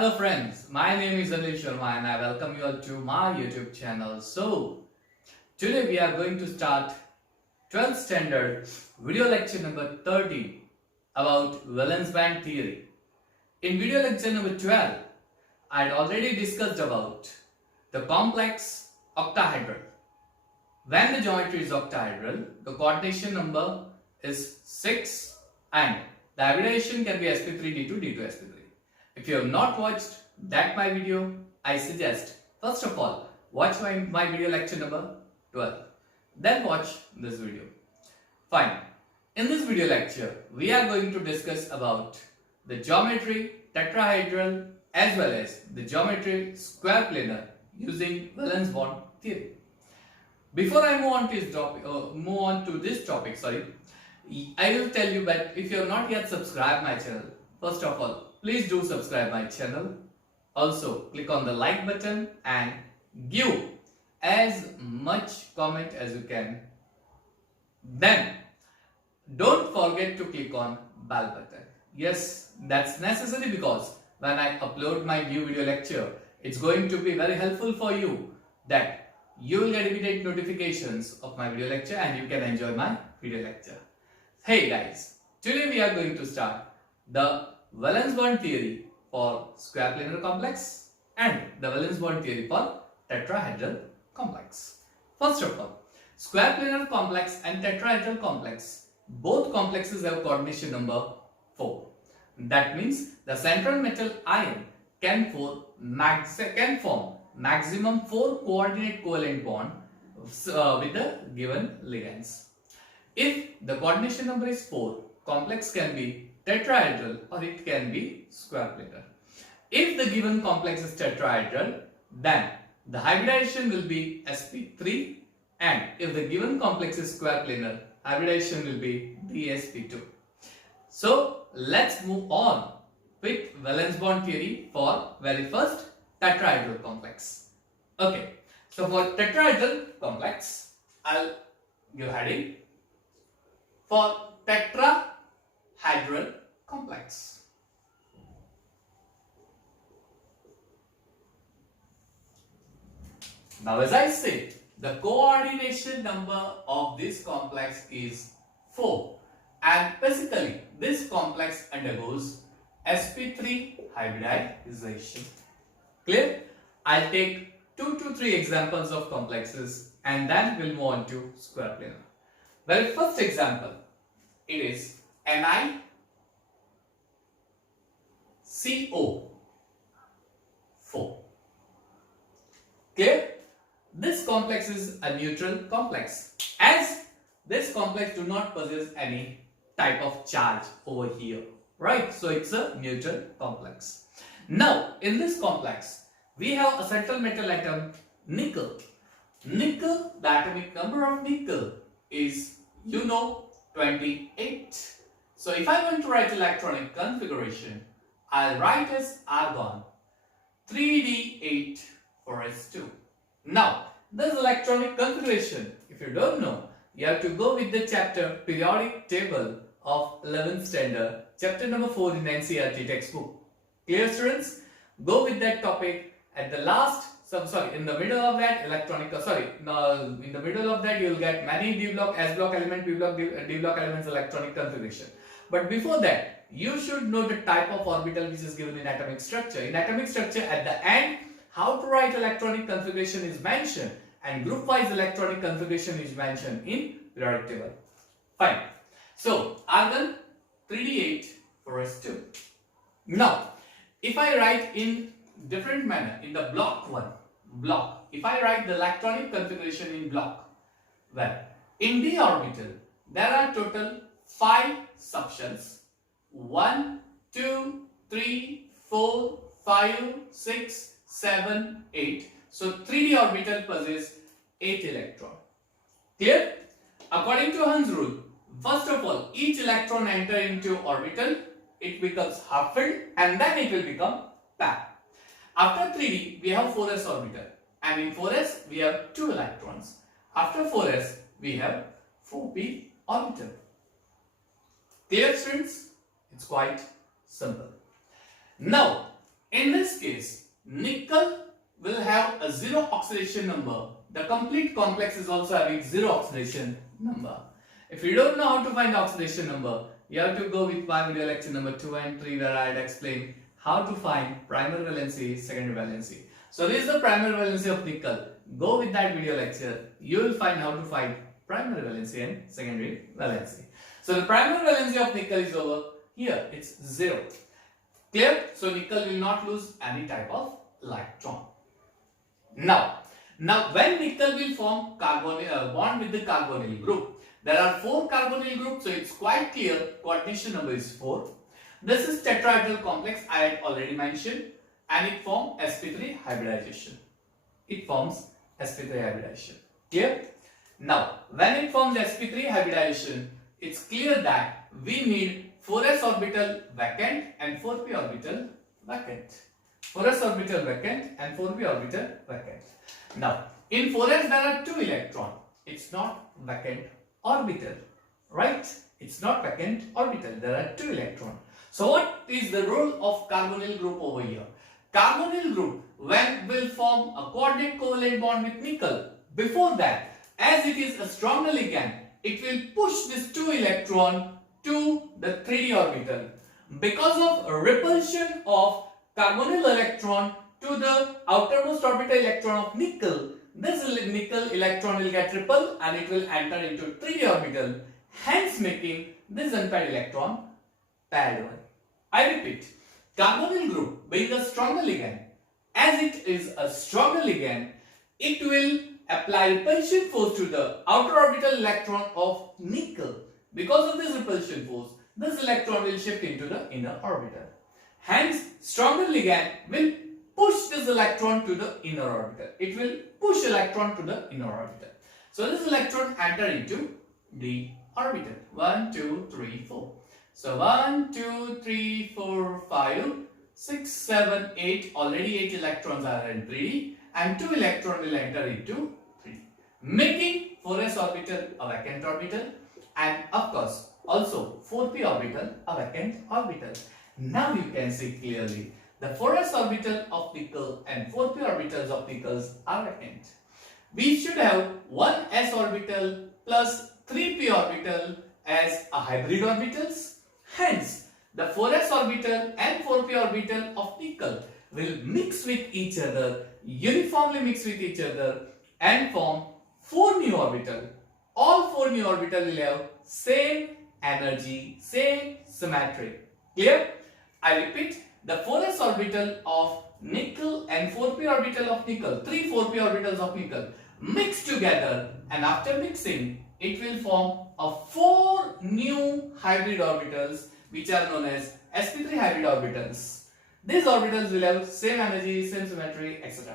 Hello friends, my name is Anil Sharma and I welcome you all to my YouTube channel. So, today we are going to start 12th standard video lecture number 30 about valence band theory. In video lecture number 12, I had already discussed about the complex octahedral. When the geometry is octahedral, the coordination number is 6 and the hybridization can be sp3d2 d2 sp3. If you have not watched my video, I suggest first of all watch my video lecture number 12. Then watch this video. Fine. In this video lecture, we are going to discuss about the geometry tetrahedral as well as the geometry square planar using valence bond theory. Before I move on to this topic, I will tell you that if you have not yet subscribed my channel, first of all, please do subscribe my channel. Also, click on the like button and give as much comment as you can. Then, don't forget to click on bell button. Yes, that's necessary because when I upload my new video lecture, it's going to be very helpful for you that you will get immediate notifications of my video lecture and you can enjoy my video lecture. Hey guys, today we are going to start the valence bond theory for square planar complex and the valence bond theory for tetrahedral complex. First of all, square planar complex and tetrahedral complex, both complexes have coordination number 4. That means the central metal ion can form maximum 4 coordinate covalent bond with the given ligands. If the coordination number is 4, complex can be tetrahedral or it can be square planar. If the given complex is tetrahedral, then the hybridization will be sp3, and if the given complex is square planar, hybridization will be dsp2. So let's move on with valence bond theory for very first tetrahedral complex. Okay, so for tetrahedral complex, I'll give heading for tetrahedral complex. Now as I said, the coordination number of this complex is 4 and basically this complex undergoes sp3 hybridization. Clear? I'll take 2 to 3 examples of complexes and then we'll move on to square planar. Well, first example, it is NiCO4. Clear? This complex is a neutral complex as this complex do not possess any type of charge over here, right? So it's a neutral complex. Now in this complex we have a central metal atom nickel. The atomic number of nickel is 28. So if I want to write electronic configuration, I'll write as argon 3d8 4s2. Now, this electronic configuration, if you don't know, you have to go with the chapter periodic table of 11th standard, chapter number 4 in NCERT textbook. Clear students? Go with that topic at the last, in the middle of that in the middle of that you will get many D block, S block element, P block, D block elements electronic configuration. But before that, you should know the type of orbital which is given in atomic structure. In atomic structure at the end, how to write electronic configuration is mentioned and group wise electronic configuration is mentioned in periodic table. Fine. So argon 3d8 4s2. Now, if I write in different manner in the block, if I write the electronic configuration in block, well, in d orbital there are total 5 subshells. 1, 2, 3, 4, 5, 6, 7, 8. So 3d orbital possesses 8 electrons. Clear? According to Hund's rule, first of all, each electron enter into orbital, it becomes half filled and then it will become packed. After 3d, we have 4s orbital and in 4s we have 2 electrons. After 4s, we have 4p orbital. Clear students? It's quite simple. Now, In this case, nickel will have a zero oxidation number. The complete complex is also having zero oxidation number. If you don't know how to find oxidation number, you have to go with my video lecture number 2 and 3 where I had explained how to find primary valency, secondary valency. So this is the primary valency of nickel. Go with that video lecture. You will find how to find primary valency and secondary valency. So the primary valency of nickel is over here. It's 0. Clear? So nickel will not lose any type of electron. Now when nickel will form bond with the carbonyl group, there are 4 carbonyl groups, so it's quite clear. Coordination number is 4. This is tetrahedral complex I had already mentioned, and it forms sp3 hybridization. It forms sp3 hybridization. Clear? Now, when it forms sp3 hybridization, it's clear that we need 4s orbital vacant and 4p orbital vacant. 4s orbital vacant and 4p orbital vacant. Now, in 4s there are 2 electrons. It's not vacant orbital, right? It's not vacant orbital. There are 2 electrons. So what is the role of carbonyl group over here? Carbonyl group will form a coordinate covalent bond with nickel. Before that, as it is a stronger ligand, it will push this 2 electron to the 3d orbital. Because of repulsion of carbonyl electron to the outermost orbital electron of nickel, this nickel electron will get repelled and it will enter into 3d orbital, hence making this unpaired electron paired one. I repeat, carbonyl group being a stronger ligand, as it is a stronger ligand, it will apply repulsion force to the outer orbital electron of nickel. Because of this repulsion force, this electron will shift into the inner orbital. Hence, stronger ligand will push this electron to the inner orbital. It will push electron to the inner orbital. So this electron enter into the orbital. 1, 2, 3, 4. So 1, 2, 3, 4, 5, 6, 7, 8. Already 8 electrons are in 3D and 2 electrons will enter into 3D, making 4s orbital a vacant orbital, and of course also 4p orbital a vacant orbital. Now you can see clearly the 4s orbital of nickel and 4p orbitals of nickels are vacant. We should have 1s orbital plus 3p orbital as a hybrid orbitals. Hence, the 4s orbital and 4p orbital of nickel will mix with each other, uniformly mix with each other and form 4 new orbital. All 4 new orbital will have same energy, same symmetry. Clear? I repeat, the 4s orbital of nickel and 4p orbital of nickel, 3 4p orbitals of nickel mix together, and after mixing it will form a 4 new hybrid orbitals which are known as sp3 hybrid orbitals. These orbitals will have same energy, same symmetry, etc.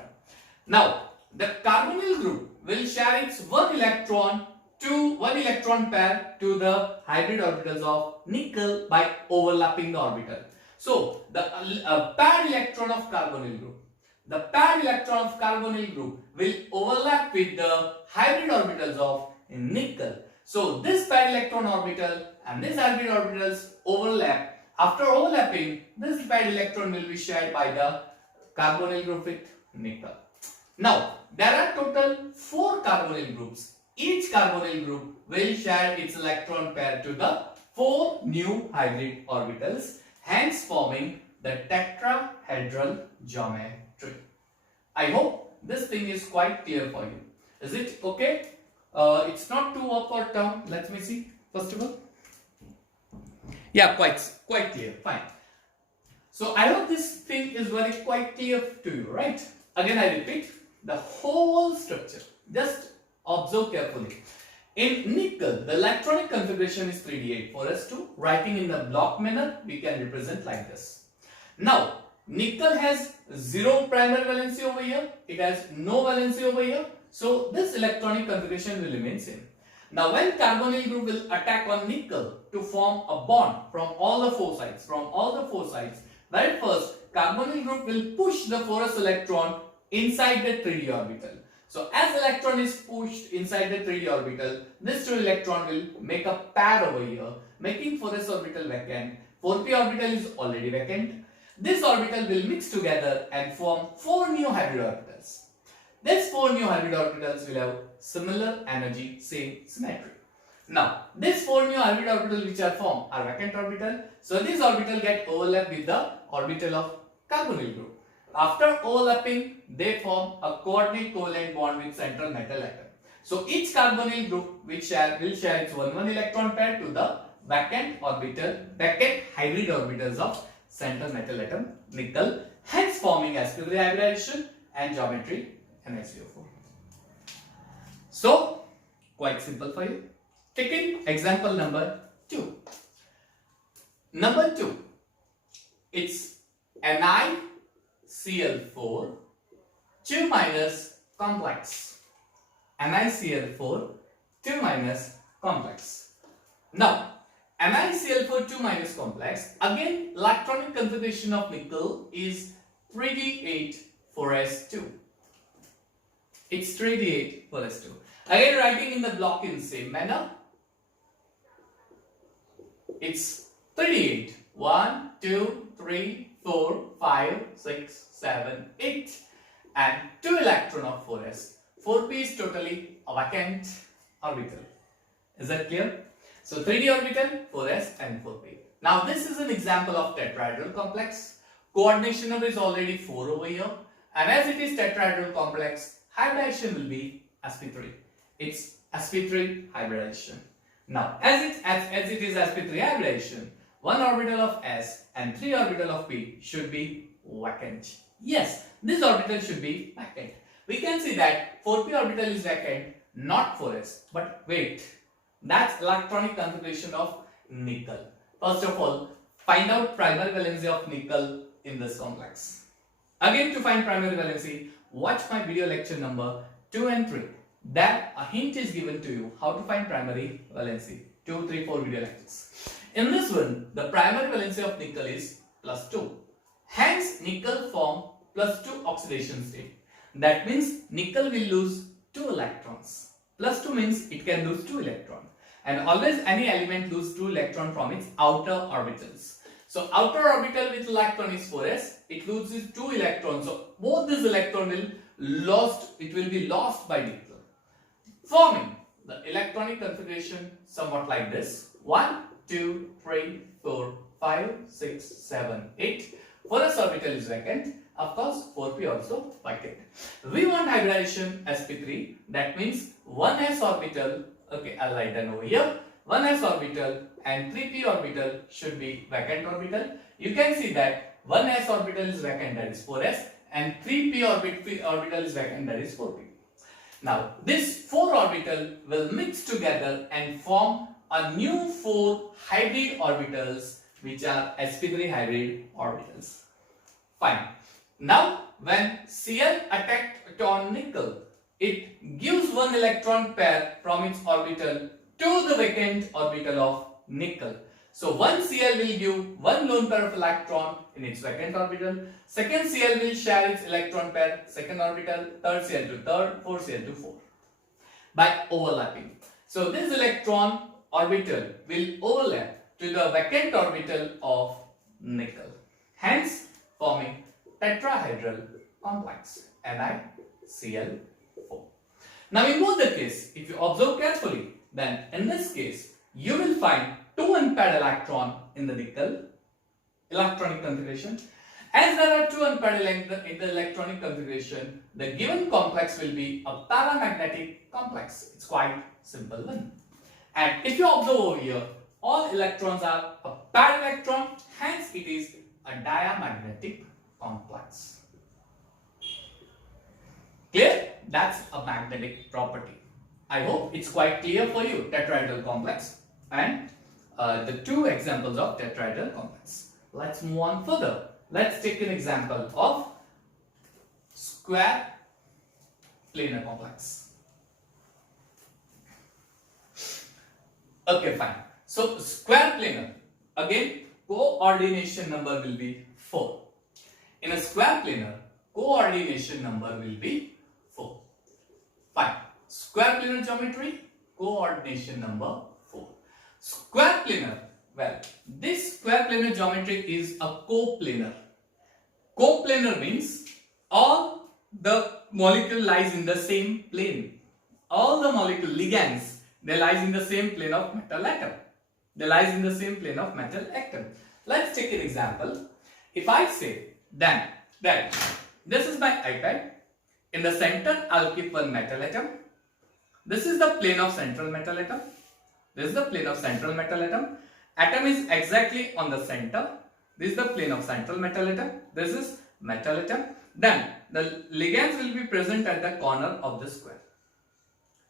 Now, the carbonyl group will share its one electron pair to the hybrid orbitals of nickel by overlapping the orbital. So, the paired electron of carbonyl group, will overlap with the hybrid orbitals of nickel. So, this paired electron orbital and this hybrid orbitals overlap. After overlapping, this paired electron will be shared by the carbonyl group with nickel. Now, there are total 4 carbonyl groups. Each carbonyl group will share its electron pair to the 4 new hybrid orbitals, hence forming the tetrahedral geometry. I hope this thing is quite clear for you. Is it okay? It's not too up or down. Let me see first of all. Yeah, quite clear. Fine. So I hope this thing is quite clear to you, right? Again, I repeat the whole structure. Just observe carefully. In nickel, the electronic configuration is 3d8. For us to writing in the block manner, we can represent like this. Now, nickel has 0 primary valency over here. It has no valency over here. So this electronic configuration will remain same. Now, when carbonyl group will attack on nickel to form a bond from all the 4 sides, very first carbonyl group will push the 4s electron inside the 3d orbital. So as electron is pushed inside the 3d orbital, this 2 electron will make a pair over here, making 4s orbital vacant. 4p orbital is already vacant. This orbital will mix together and form 4 new hybrid orbitals. These 4 new hybrid orbitals will have similar energy, same symmetry. Now, these 4 new hybrid orbitals which are formed are vacant orbital. So, these orbital get overlapped with the orbital of carbonyl group. After overlapping, they form a coordinate covalent bond with central metal atom. So, each carbonyl group will share its 1 electron pair to the vacant hybrid orbitals of central metal atom nickel, hence forming sp3 hybridization and geometry NiCO4. So, quite simple for you. Taking example number 2. Number 2, it's NiCl4 2 minus complex. NiCl4 2 minus complex. Now, NiCl4 2 minus complex, again electronic configuration of nickel is 3d8 4s2. It's 3d8 4s2. Again writing in the block in same manner. It's 3d8. 1, 2, 3, 4, 5, 6, 7, 8 and 2 electron of 4s. 4p is totally a vacant orbital. Is that clear? So 3d orbital, 4s and 4p. Now this is an example of tetrahedral complex. Coordination number is already 4 over here. And as it is tetrahedral complex, hybridization will be sp3. It's sp3 hybridization. Now as it is sp3 hybridization, 1 orbital of s and 3 orbital of p should be vacant. Yes, this orbital should be vacant. We can see that 4p orbital is vacant, not 4s. But wait, that's electronic configuration of nickel. First of all, find out primary valency of nickel in this complex. Again, to find primary valency, watch my video lecture number 2 and 3. There a hint is given to you how to find primary valency. 2, 3, 4 video lectures. In this one, the primary valency of nickel is +2. Hence, nickel form +2 oxidation state. That means nickel will lose 2 electrons. +2 means it can lose 2 electrons. And always any element lose 2 electrons from its outer orbitals. So outer orbital with electron is 4s. It loses 2 electrons. So both these electrons will be lost by nickel, forming the electronic configuration somewhat like this: 1, 2, 3, 4, 5, 6, 7, 8. 4s orbital is vacant. Of course, 4p also vacant. We want hybridization sp3. That means 1s orbital. Okay, I'll write down over here. 1s orbital and 3p orbital should be vacant orbital. You can see that 1s orbital is vacant, that is 4s, and 3p orbital is vacant, that is 4p. Now, this 4 orbital will mix together and form a new 4 hybrid orbitals, which are sp3 hybrid orbitals. Fine. Now, when Cl attacked on nickel, it gives 1 electron pair from its orbital to the vacant orbital of nickel. So, one Cl will give 1 lone pair of electron in its vacant orbital. Second Cl will share its electron pair, second orbital, third Cl to third, fourth Cl to fourth, by overlapping. So, this electron orbital will overlap to the vacant orbital of nickel, hence forming tetrahedral complex NiCl4. Now in both the case, if you observe carefully, then in this case you will find 2 unpaired electron in the nickel electronic configuration. As there are 2 unpaired in the electronic configuration, the given complex will be a paramagnetic complex. It's quite simple one. And if you observe over here, all electrons are a paired electron, hence it is a diamagnetic complex. Clear? That's a magnetic property. I hope it's quite clear for you, tetrahedral complex and the 2 examples of tetrahedral complex. Let's move on further. Let's take an example of square planar complex. Okay, fine. So square planar, again coordination number will be 4. In a square planar, coordination number will be 4. Fine. Square planar geometry, coordination number 4. Square planar, well, this square planar geometry is a coplanar. Coplanar means all the molecule lies in the same plane. All the molecule ligands, they lies in the same plane of metal atom. They lies in the same plane of metal atom. Let's take an example. If I say then that this is my iPad. In the center, I'll keep one metal atom. This is the plane of central metal atom. This is the plane of central metal atom. Atom is exactly on the center. This is the plane of central metal atom. This is metal atom. Then the ligands will be present at the corner of the square,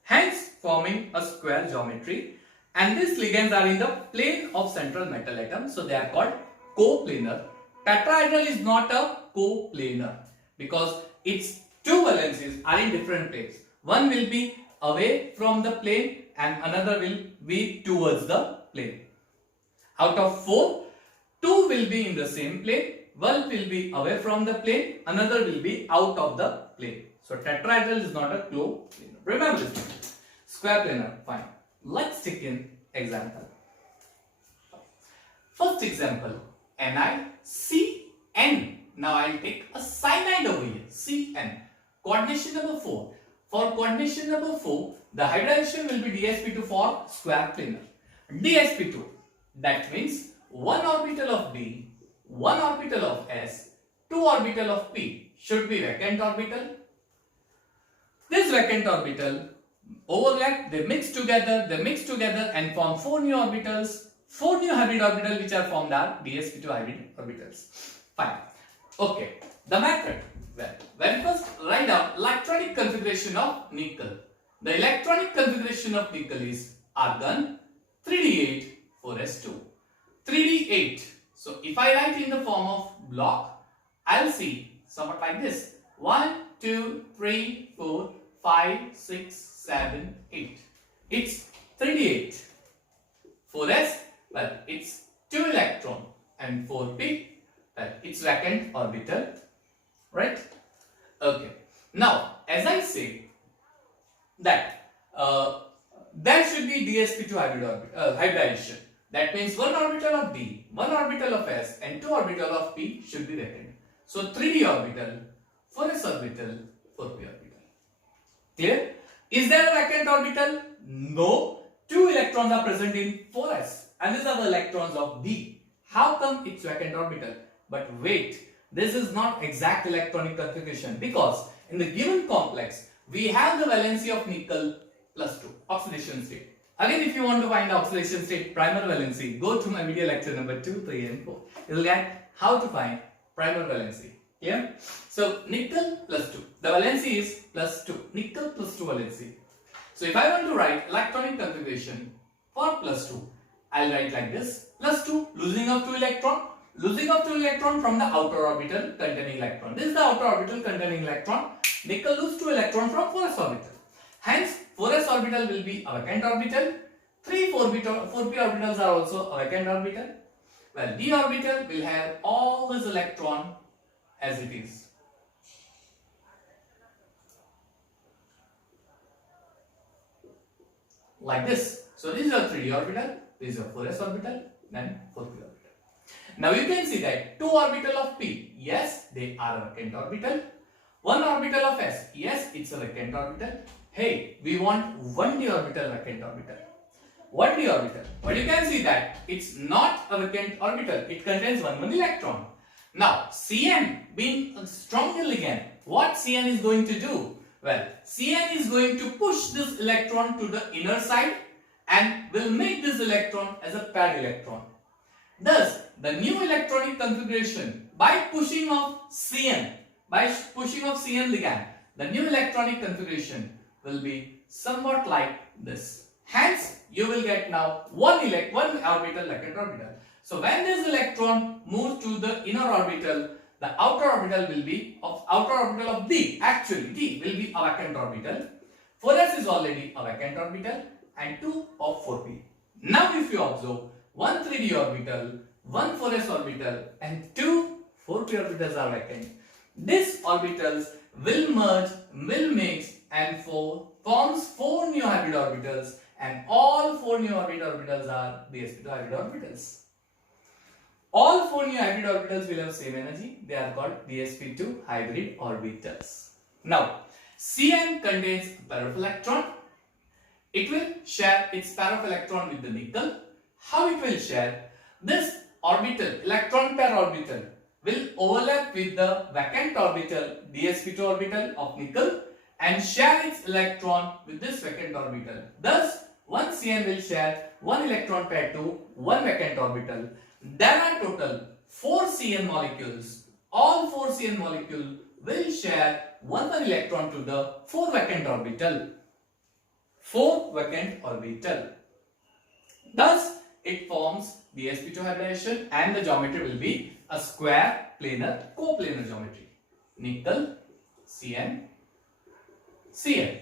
hence forming a square geometry. And these ligands are in the plane of central metal atom, so they are called coplanar. Tetrahedral is not a coplanar because its two valencies are in different planes. One will be away from the plane and another will be towards the plane. Out of 4, 2 will be in the same plane, 1 will be away from the plane, another will be out of the plane. So tetrahedral is not a coplanar. Remember this. Square planar, fine. Let's take an example. First example, NiCN. Now I'll take a cyanide over here, Cn. Coordination number 4. For coordination number 4, the hybridization will be dsp2 for square planar. dsp2, that means one orbital of d, one orbital of s, two orbital of p should be vacant orbital. This vacant orbital overlap, they mix together and form 4 new orbitals. 4 new hybrid orbitals which are formed are dsp2 hybrid orbitals. Fine. Okay. The method. Well, when first write down electronic configuration of nickel. The electronic configuration of nickel is argon 3d8 4s2. 3d8. So if I write in the form of block, I'll see somewhat like this. 1, 2, 3, 4, 5, 6, 7, 8. It's 3d8. 4s, well, it's 2 electron, and 4p, well, it's vacant orbital, right? Okay. Now, as I say that there should be dsp2 hybridization. That means one orbital of d, one orbital of s, and 2 orbital of p should be vacant. So 3d orbital, 4s orbital, 4p orbital. Clear? Is there a vacant orbital? No. 2 electrons are present in 4s and these are the electrons of d. How come it's vacant orbital? But wait, this is not exact electronic configuration because in the given complex we have the valency of nickel plus 2, oxidation state. Again, if you want to find the oxidation state primer valency, go to my video lecture number 2, 3 and 4. You will get how to find primer valency. Clear? So nickel plus 2. The valency is plus 2. Nickel plus 2 valency. So if I want to write electronic configuration for plus 2, I'll write like this. Plus 2, losing of 2 electron. Losing of 2 electron from the outer orbital containing electron. This is the outer orbital containing electron. Nickel lose 2 electron from 4s orbital. Hence, 4s orbital will be a vacant orbital. 3 4p orbitals are also a vacant orbital. Well, d orbital will have all these electron as it is. Like this. So this is a 3d orbital, this is a 4s orbital, then 4p orbital. Now you can see that 2 orbital of p, yes, they are a vacant orbital. 1 orbital of s, yes, it's a vacant orbital. Hey, we want 1d orbital vacant orbital. 1d orbital. But you can see that it's not a vacant orbital. It contains one electron. Now, Cn being a stronger ligand, what Cn is going to do? Well, Cn is going to push this electron to the inner side and will make this electron as a paired electron. Thus, the new electronic configuration by pushing of Cn ligand, the new electronic configuration will be somewhat like this. Hence, you will get now one orbital vacant orbital. So when this electron moves to the inner orbital, the outer orbital will be of d. Actually, d will be a vacant orbital. 4s is already a vacant orbital and 2 of 4p. Now, if you observe 1 3d orbital, 1 4s orbital, and 2 4p orbitals are vacant. These orbitals will merge, will mix, and forms 4 new hybrid orbitals, and all 4 new hybrid orbitals are the sp2 hybrid orbitals. All 4 new hybrid orbitals will have same energy. They are called dsp2 hybrid orbitals. Now, Cn contains a pair of electron. It will share its pair of electron with the nickel. How it will share? This orbital, electron pair orbital, will overlap with the vacant orbital, dsp2 orbital of nickel, and share its electron with this vacant orbital. Thus, one Cn will share one electron pair to one vacant orbital. There are total 4 Cn molecules. All 4 Cn molecules will share one electron to the 4 vacant orbital. 4 vacant orbital. Thus, it forms the sp2 hybridization, and the geometry will be a square planar coplanar geometry. Nickel, Cn, Cn,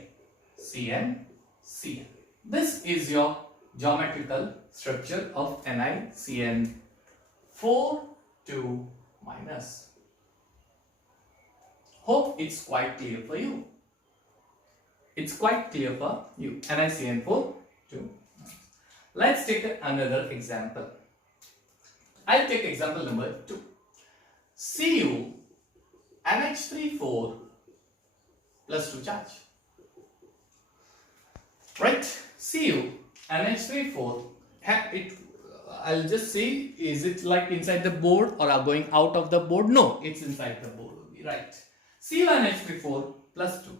Cn, Cn. This is your geometrical structure of NiCN 4 2 minus. Hope it's quite clear for you. It's quite clear for you. NiCN4 2. Let's take another example. I'll take example number 2. Cu NH34 plus 2 charge. Right? Cu NH34. I'll just see, is it like inside the board or are going out of the board? No, it's inside the board. Right. Cu NH34 plus 2.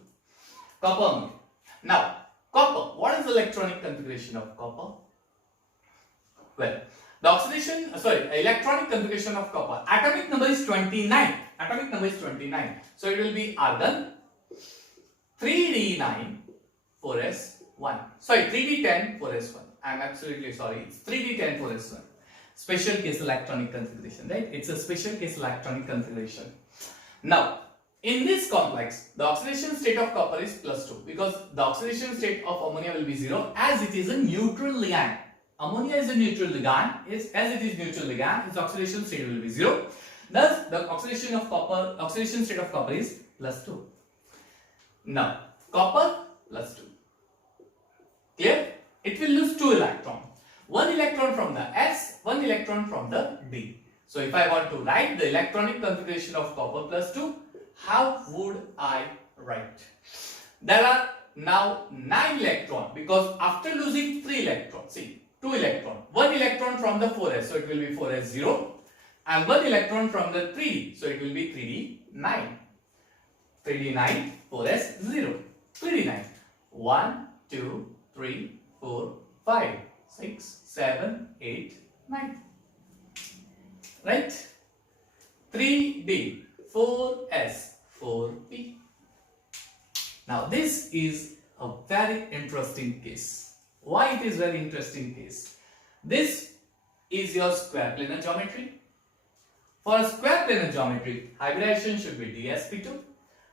Copper. Now, copper. What is the electronic configuration of copper? Well, the electronic configuration of copper. Atomic number is 29. Atomic number is 29. So it will be argon 3d9 4s1. Sorry, 3d10 4s1. I am absolutely sorry. It's 3d10 4s1. Special case electronic configuration, right? It's a special case electronic configuration. Now, in this complex, the oxidation state of copper is +2 because the oxidation state of ammonia will be 0 as it is a neutral ligand. Ammonia is a neutral ligand. As it is neutral ligand, its oxidation state will be 0. Thus, the oxidation state of copper is +2. Now, copper +2. Clear? It will lose 2 electrons. 1 electron from the S, 1 electron from the D. So, if I want to write the electronic configuration of copper +2, how would I write? There are now 9 electrons because after losing 3 electrons, see, 2 electrons, 1 electron from the 4s, so it will be 4s0, and 1 electron from the 3d, so it will be 3d9. 3d9, 4s0, 3d9. 1, 2, 3, 4, 5, 6, 7, 8, 9. Right? 3d, 4s, 4p. Now this is a very interesting case. Why it is very interesting case? This is your square planar geometry. For a square planar geometry, hybridization should be dsp2.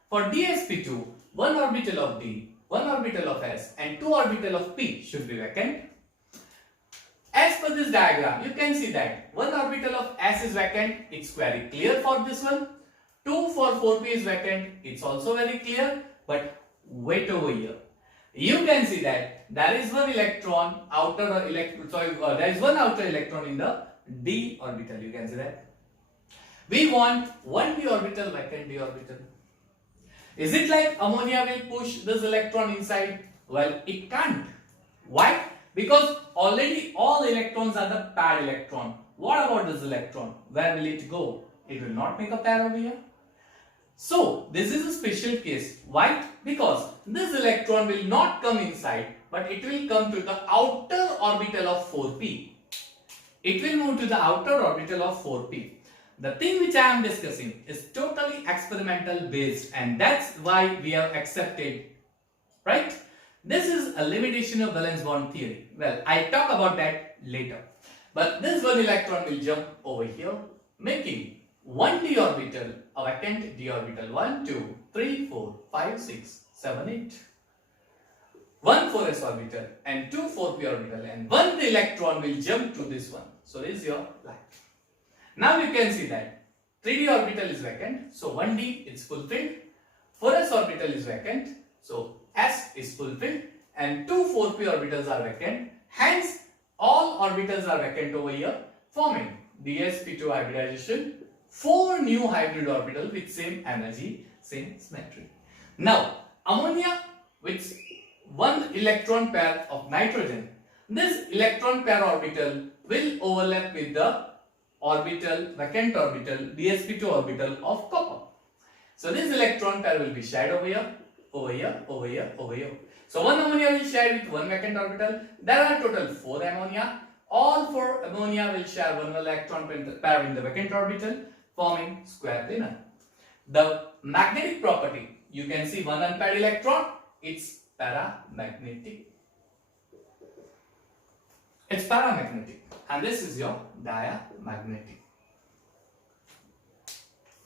For dsp2, one orbital of d, one orbital of s, and 2 orbital of p should be vacant. As per this diagram, you can see that one orbital of s is vacant. It's very clear for this one. 2 for 4p is vacant. It's also very clear. But wait over here. You can see that there is one electron there is one outer electron in the d orbital. You can see that. We want one d orbital, vacant d orbital. Is it like ammonia will push this electron inside? Well, it can't. Why? Because already all electrons are the paired electron. What about this electron? Where will it go? It will not make a pair over here. So, this is a special case. Why? Because this electron will not come inside, but it will come to the outer orbital of 4p. It will move to the outer orbital of 4p. The thing which I am discussing is totally experimental based, and that's why we have accepted, right? This is a limitation of valence bond theory. Well, I'll talk about that later. But this one electron will jump over here, making one d orbital, a vacant d orbital. 1, 2, 3, 4, 5, 6, 7, 8. One 4s orbital and 2 4p orbital, and one electron will jump to this one. So this is your line. Now you can see that 3d orbital is vacant, so 1d is fulfilled. 4s orbital is vacant, so s is fulfilled, and 2 4p orbitals are vacant. Hence, all orbitals are vacant over here, forming dsp2 hybridization, 4 new hybrid orbital with same energy, same symmetry. Now, ammonia with one electron pair of nitrogen. This electron pair orbital will overlap with the vacant orbital, dsp2 orbital of copper. So this electron pair will be shared over here, over here, over here, over here. So one ammonia will share with one vacant orbital. There are total 4 ammonia. All 4 ammonia will share one electron pair in the vacant orbital, forming square planar. The magnetic property, you can see one unpaired electron, it's paramagnetic. It's paramagnetic, and this is your diamagnetic.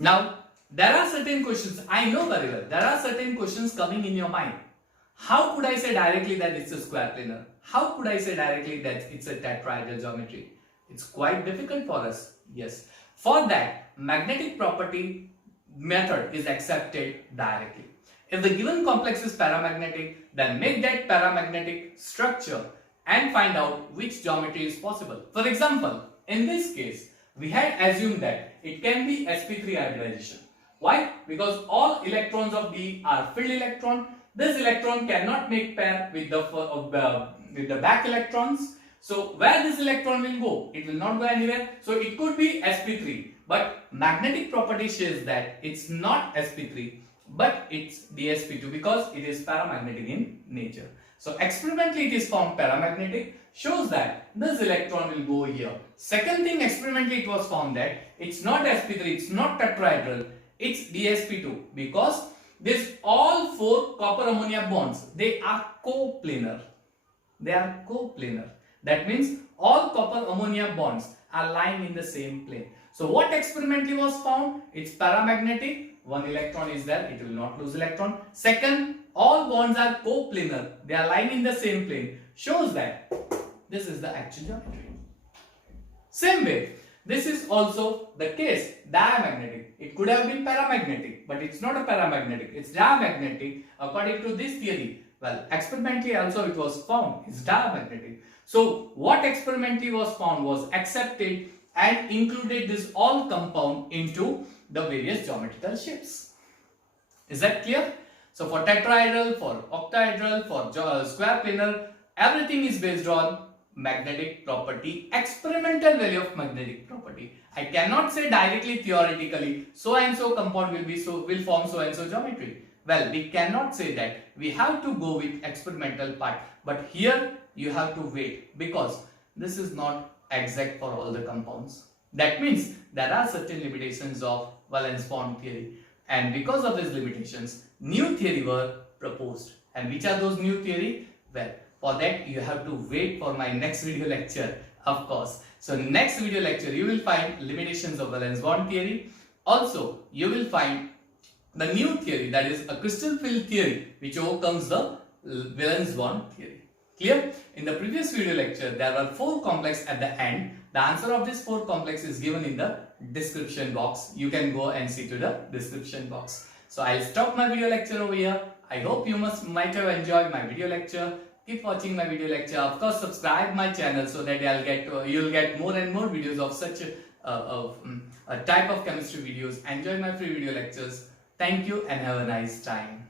Now, there are certain questions, I know very well, there are certain questions coming in your mind. How could I say directly that it's a square planar? How could I say directly that it's a tetrahedral geometry? It's quite difficult for us. Yes. For that, magnetic property method is accepted directly. If the given complex is paramagnetic, then make that paramagnetic structure and find out which geometry is possible. For example, in this case, we had assumed that it can be sp3 hybridization. Why? Because all electrons of D are filled electron. This electron cannot make pair with the back electrons. So where this electron will go? It will not go anywhere. So it could be sp3. But magnetic property says that it's not sp3, but it's dsp2 because it is paramagnetic in nature. So experimentally it is found paramagnetic, shows that this electron will go here. Second thing, experimentally it was found that it's not sp3, it's not tetrahedral, it's dsp2 because this all 4 copper ammonia bonds, they are coplanar. They are coplanar. That means all copper ammonia bonds are lying in the same plane. So what experimentally was found? It's paramagnetic. One electron is there, it will not lose electron. Second, all bonds are coplanar. They are lying in the same plane. Shows that this is the actual geometry. Same way, this is also the case, diamagnetic. It could have been paramagnetic, but it's not a paramagnetic. It's diamagnetic according to this theory. Well, experimentally also it was found it's diamagnetic. So what experimentally was found was accepted and included this all compound into the various geometrical shapes. Is that clear? So for tetrahedral, for octahedral, for square planar, everything is based on magnetic property, experimental value of magnetic property. I cannot say directly theoretically so and so compound will form so and so geometry. Well, we cannot say that. We have to go with experimental part. But here you have to wait because this is not exact for all the compounds. That means there are certain limitations of valence bond theory, and because of these limitations, new theory were proposed. And which are those new theory? Well, for that you have to wait for my next video lecture, of course. So next video lecture you will find limitations of valence bond theory. Also, you will find the new theory, that is a crystal field theory, which overcomes the valence bond theory. Clear? In the previous video lecture, there were 4 complexes at the end. The answer of this 4 complexes is given in the description box. You can go and see to the description box. So I'll stop my video lecture over here. I hope you might have enjoyed my video lecture. Keep watching my video lecture. Of course, subscribe my channel so that you'll get more and more videos of such a type of chemistry videos. Enjoy my free video lectures. Thank you and have a nice time.